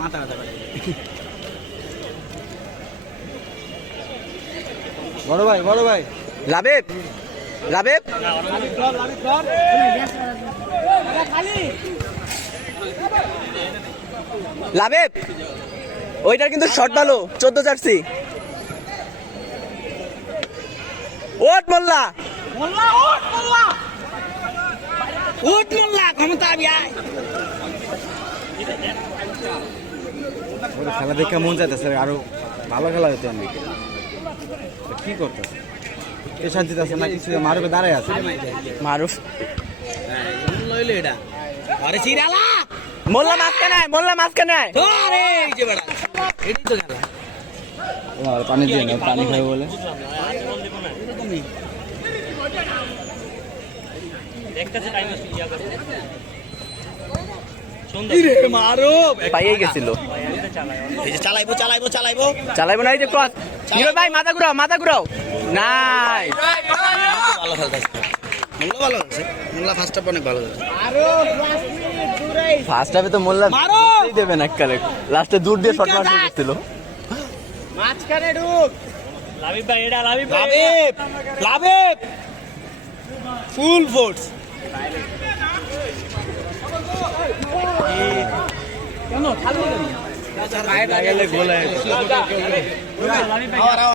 মাথা ব্যথা করে। বড় ভাই লাবিব লাবিব লাবিব ওইটার কিন্তু শট ভালো 14 জার্সি ওট মোল্লা ক্ষমতা আয় খেলা দেখে মন চাইতেছে আরো ভালো খেলা হতো আমি কি করতেছে এ শান্তি আছে না কিছু মারুফে দাঁড়ায় আছে মারুফ লইলে এটা আরে সিরালা মোল্লা মাঝখানে আরে এই যে বড়া এটাই তো খেলা পানি দিয়ে না পানি খাবে বলে মারো পাইয়ে গেছিল এই যে চালাইবো না এই যে ক্রস নিরো ভাই মাথা ঘুরাও নাই ভালো খেলতেছে ভালো আছে মোল্লা ফার্স্ট হাফ অনেক ভালো খেলছে ফার্স্ট হাফে তো মোল্লা দেবে না কালে লাস্টে দূর দিয়ে শট মারতে গেছিল মাঝখানে ঢুক লাবিব ফুল ফোর্স কেন খালি